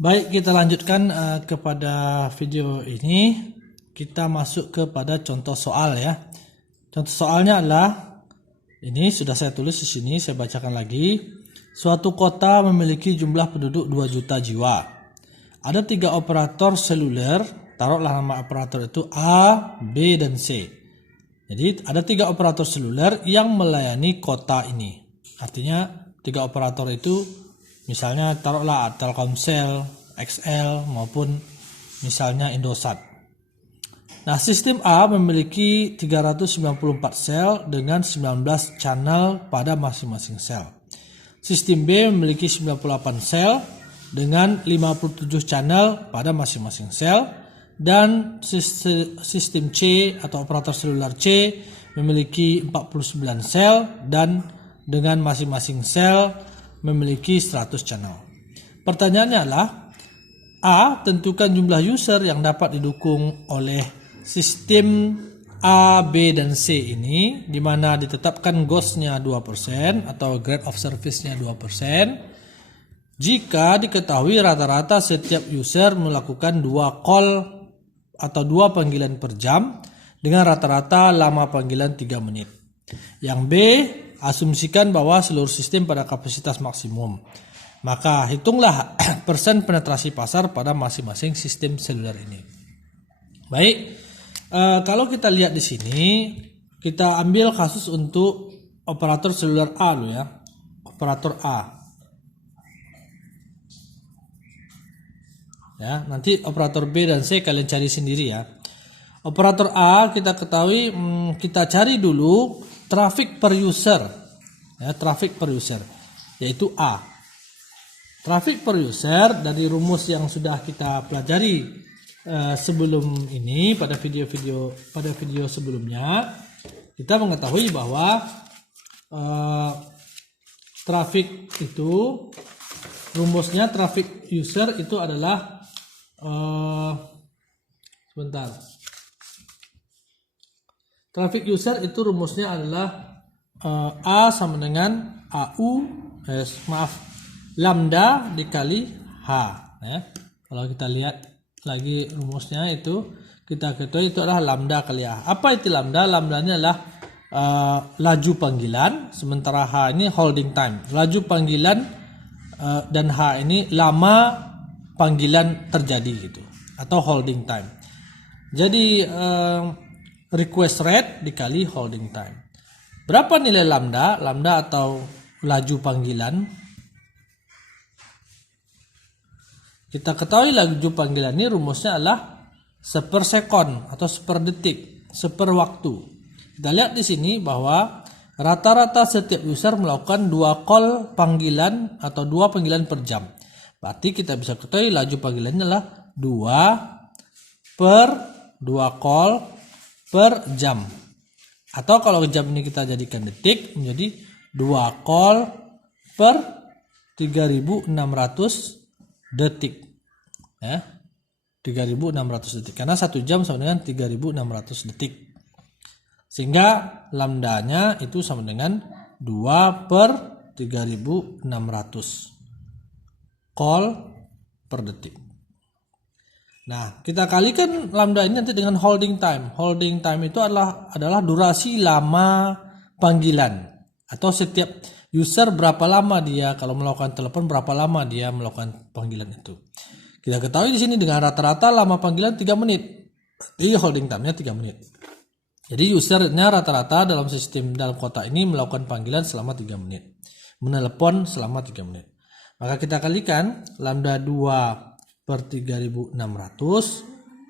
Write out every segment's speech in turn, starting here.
Baik, kita lanjutkan kepada video ini. Kita masuk kepada contoh soal ya. Contoh soalnya adalah ini sudah saya tulis di sini, saya bacakan lagi. Suatu kota memiliki jumlah penduduk 2 juta jiwa. Ada 3 operator seluler, taruhlah nama operator itu A, B, dan C. Jadi ada 3 operator seluler yang melayani kota ini. Artinya 3 operator itu misalnya taruhlah Telkomsel, XL maupun misalnya Indosat. Nah, sistem A memiliki 394 sel dengan 19 channel pada masing-masing sel. Sistem B memiliki 98 sel dengan 57 channel pada masing-masing sel. Dan sistem C atau operator seluler C memiliki 49 sel dan dengan masing-masing sel memiliki 100 channel. Pertanyaannya adalah A. Tentukan jumlah user yang dapat didukung oleh sistem A, B, dan C ini, di mana ditetapkan GOS-nya 2% atau grade of service-nya 2%. Jika diketahui rata-rata setiap user melakukan 2 call atau 2 panggilan per jam dengan rata-rata lama panggilan 3 menit. Yang B, asumsikan bahwa seluruh sistem pada kapasitas maksimum. Maka hitunglah persen penetrasi pasar pada masing-masing sistem seluler ini. Baik, kalau kita lihat di sini, kita ambil kasus untuk operator seluler A dulu ya, operator A. Ya, nanti operator B dan C kalian cari sendiri ya. Operator A kita ketahui, kita cari dulu traffic per user, ya, traffic per user, yaitu A. Traffic per user dari rumus yang sudah kita pelajari sebelum ini pada video sebelumnya, kita mengetahui bahwa traffic itu rumusnya traffic user itu adalah traffic user itu rumusnya adalah A sama dengan lambda dikali H ya. Kalau kita lihat lagi rumusnya itu, kita ketahui itu adalah lambda kali A. Apa itu lambda? Lambdanya adalah laju panggilan, sementara H ini holding time. Laju panggilan dan H ini lama panggilan terjadi gitu, atau holding time. Jadi request rate dikali holding time. Berapa nilai lambda? Lambda atau laju panggilan. Kita ketahui laju panggilan ini rumusnya adalah seper sekon atau seper detik, seper waktu. Kita lihat di sini bahwa rata-rata setiap user melakukan 2 call panggilan atau 2 panggilan per jam. Berarti kita bisa ketahui laju panggilannya adalah 2 call per jam. Atau kalau jam ini kita jadikan detik menjadi 2 call per 3600 detik ya, 3600 detik, karena 1 jam sama dengan 3600 detik, sehingga lambdanya itu sama dengan 2 per 3600 call per detik. Nah, kita kalikan lambda ini nanti dengan holding time. Holding time itu adalah durasi lama panggilan, atau setiap user berapa lama dia kalau melakukan telepon, berapa lama dia melakukan panggilan itu. Kita ketahui di sini dengan rata-rata lama panggilan 3 menit. Jadi holding time-nya 3 menit. Jadi usernya rata-rata dalam kota ini melakukan panggilan selama 3 menit. Menelepon selama 3 menit. Maka kita kalikan lambda 2 per 3600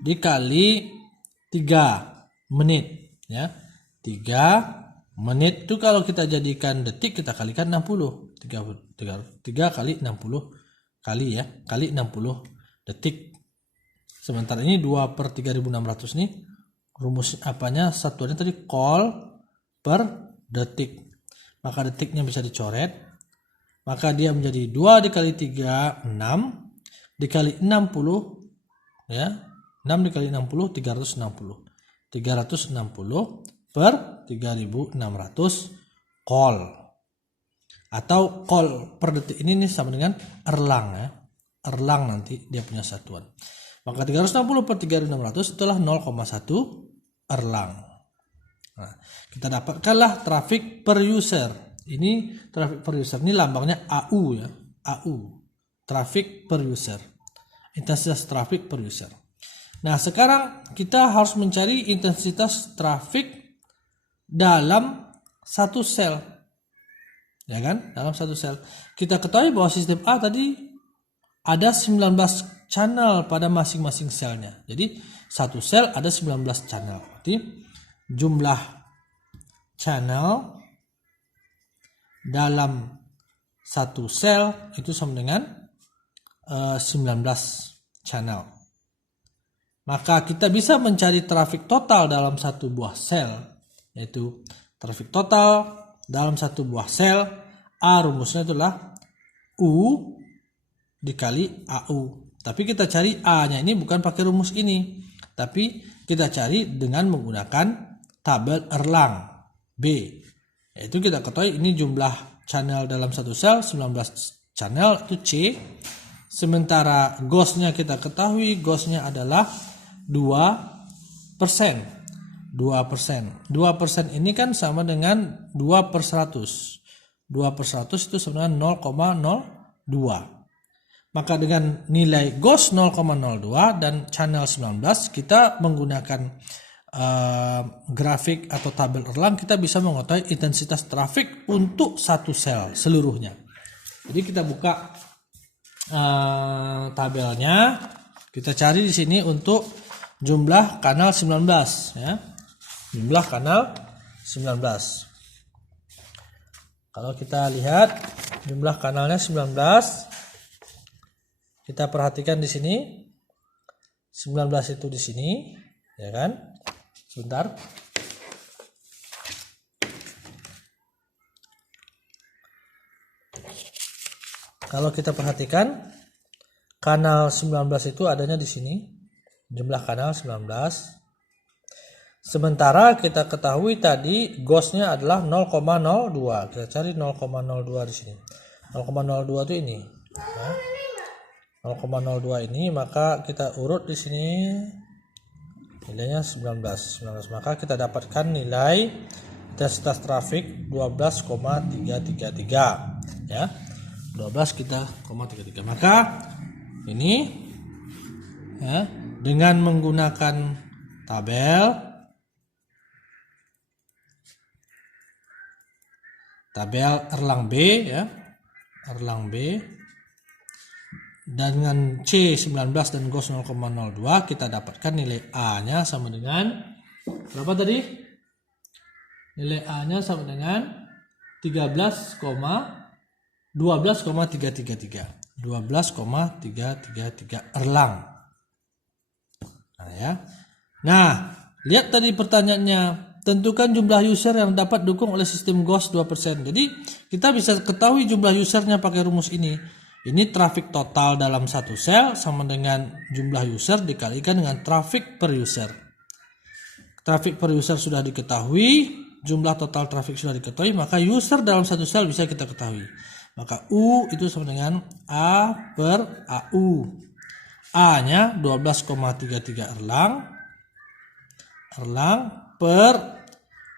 dikali 3 menit ya. 3 menit itu kalau kita jadikan detik kita kalikan 60. 3 kali 60 kali ya, kali 60 detik. Sementara ini 2 per 3600 nih rumus apanya, satuannya tadi call per detik. Maka detiknya bisa dicoret. Maka dia menjadi 2 dikali 3 6 dikali 60 ya. 6 dikali 60 360. 360 per 3600 call, atau call per detik ini sama dengan erlang ya. Erlang nanti dia punya satuan. Maka 360 per 3600 itulah 0,1 Erlang. Nah, kita dapatkanlah traffic per user. Ini traffic per user ini lambangnya AU ya. AU. Traffic per user. Intensitas traffic per user. Nah, sekarang kita harus mencari intensitas traffic dalam satu sel. Ya kan? Dalam satu sel. Kita ketahui bahwa sistem A tadi ada 19 channel pada masing-masing selnya. Jadi satu sel ada 19 channel. Berarti jumlah channel dalam satu sel itu sama dengan 19 channel. Maka kita bisa mencari traffic total dalam satu buah sel, yaitu traffic total dalam satu buah sel. A rumusnya itulah U dikali AU. Tapi kita cari A-nya ini bukan pakai rumus ini, tapi kita cari dengan menggunakan tabel Erlang B. Yaitu kita ketahui ini jumlah channel dalam satu sel 19 channel itu C. Sementara GOS-nya kita ketahui GOS-nya adalah 2%. 2% ini kan sama dengan 2 per 100. 2 per 100 itu sebenarnya 0,02. Maka dengan nilai GOS 0,02 dan channel 19 kita menggunakan grafik atau tabel Erlang, kita bisa mengetahui intensitas traffic untuk satu sel seluruhnya. Jadi kita buka tabelnya, kita cari di sini untuk jumlah kanal 19 ya. Jumlah kanal 19. Kalau kita lihat jumlah kanalnya 19, kita perhatikan di sini 19 itu di sini, ya kan? Sebentar. Kalau kita perhatikan kanal 19 itu adanya di sini. Jumlah kanal 19. Sementara kita ketahui tadi GOS-nya adalah 0,02. Kita cari 0,02 di sini. 0,02 itu ini. Ya. 0,02 ini, maka kita urut di sini nilainya 19. Maka kita dapatkan nilai intensitas trafik 12,333 ya. 12,33. Maka ini ya, dengan menggunakan tabel Erlang B ya. Erlang B dengan C19 dan GOS 0,02 kita dapatkan nilai A-nya sama dengan berapa tadi? Nilai A-nya sama dengan 12,333 Erlang. Nah, ya. Nah, lihat tadi pertanyaannya, tentukan jumlah user yang dapat dukung oleh sistem GOS 2%. Jadi kita bisa ketahui jumlah usernya pakai rumus ini. Ini traffic total dalam satu sel sama dengan jumlah user dikalikan dengan traffic per user. Traffic per user sudah diketahui, jumlah total traffic sudah diketahui, maka user dalam satu sel bisa kita ketahui. Maka U itu sama dengan A per AU. A-nya 12,33 Erlang per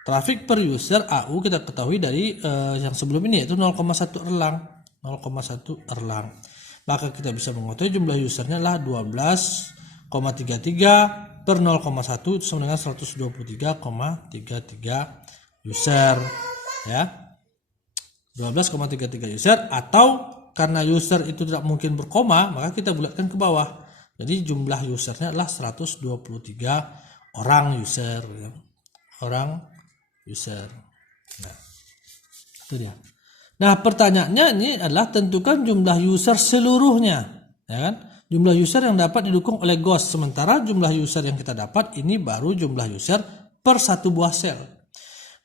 traffic per user AU kita ketahui dari yang sebelum ini yaitu 0,1 Erlang. 0,1 Erlang. Maka kita bisa mengetahui jumlah usernya adalah 12,33 per 0,1 itu sama dengan 123,33 user ya. 12,33 user, atau karena user itu tidak mungkin berkoma maka kita bulatkan ke bawah. Jadi jumlah usernya adalah 123 orang user ya. Orang user. Nah, itu dia. Nah, pertanyaannya ini adalah tentukan jumlah user seluruhnya, ya kan? Jumlah user yang dapat didukung oleh GOS. Sementara jumlah user yang kita dapat ini baru jumlah user per satu buah sel.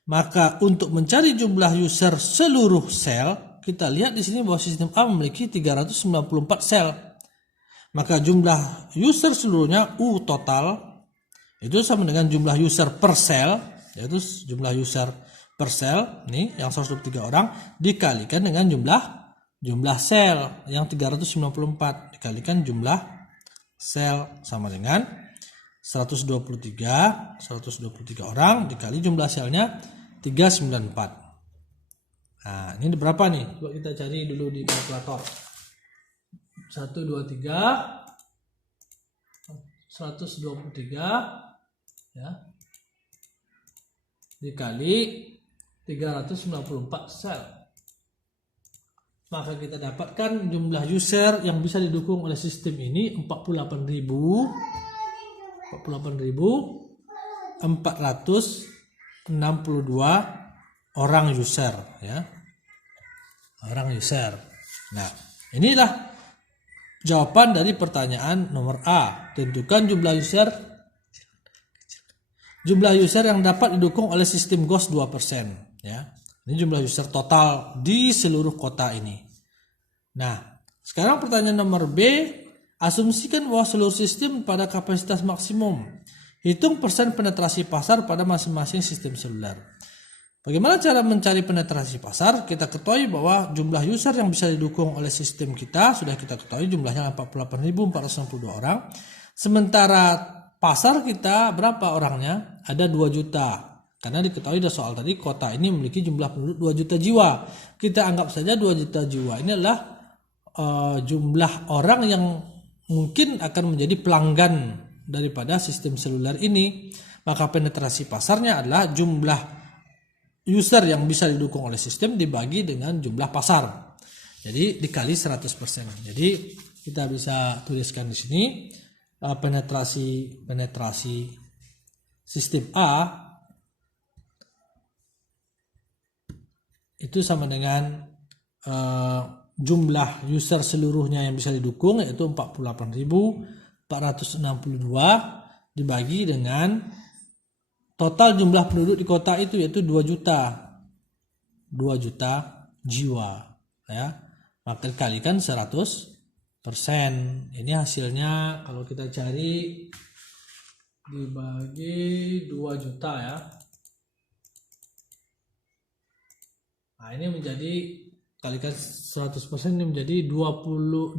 Maka untuk mencari jumlah user seluruh sel, kita lihat di sini bahwa sistem A memiliki 394 sel. Maka jumlah user seluruhnya U total itu sama dengan jumlah user per sel, yaitu jumlah user per sel, nih yang 123 orang dikalikan dengan jumlah jumlah sel yang 394 dikalikan jumlah sel sama dengan 123 orang dikali jumlah selnya 394. Nah, ini berapa nih? Coba kita cari dulu di kalkulator. 1, 2, 3 123 ya dikali 394 sel. Maka kita dapatkan jumlah user yang bisa didukung oleh sistem ini 48.462 orang user ya. Orang user. Nah, inilah jawaban dari pertanyaan nomor A. Tentukan jumlah user yang dapat didukung oleh sistem GOS 2% ya. Ini jumlah user total di seluruh kota ini. Nah, sekarang pertanyaan nomor B, asumsikan bahwa seluruh sistem pada kapasitas maksimum. Hitung persen penetrasi pasar pada masing-masing sistem seluler. Bagaimana cara mencari penetrasi pasar? Kita ketahui bahwa jumlah user yang bisa didukung oleh sistem kita sudah kita ketahui jumlahnya 48.462 orang. Sementara pasar kita berapa orangnya? Ada 2 juta. Karena diketahui dari soal tadi kota ini memiliki jumlah penduduk 2 juta jiwa. Kita anggap saja 2 juta jiwa ini adalah jumlah orang yang mungkin akan menjadi pelanggan daripada sistem seluler ini. Maka penetrasi pasarnya adalah jumlah user yang bisa didukung oleh sistem dibagi dengan jumlah pasar. Jadi dikali 100%. Jadi kita bisa tuliskan di sini penetrasi sistem A itu sama dengan jumlah user seluruhnya yang bisa didukung yaitu 48.462 dibagi dengan total jumlah penduduk di kota itu yaitu 2 juta jiwa ya. Maka dikalikan 100%. Ini hasilnya kalau kita cari dibagi 2 juta ya. Nah, ini menjadi kalikan 100% ini menjadi 2,4%.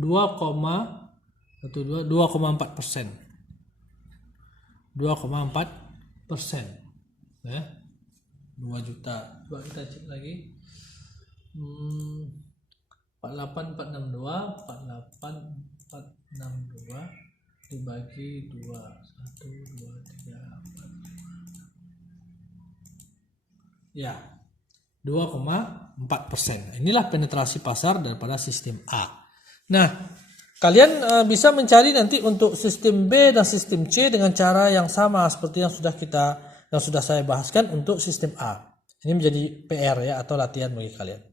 2,4% ya. 2 juta. Coba kita cek lagi. 48.462 dibagi 2. 1, 2, 3, 4. Ya. 2,4%. Inilah penetrasi pasar daripada sistem A. Nah, kalian bisa mencari nanti untuk sistem B dan sistem C dengan cara yang sama seperti yang sudah saya bahaskan untuk sistem A. Ini menjadi PR ya atau latihan bagi kalian.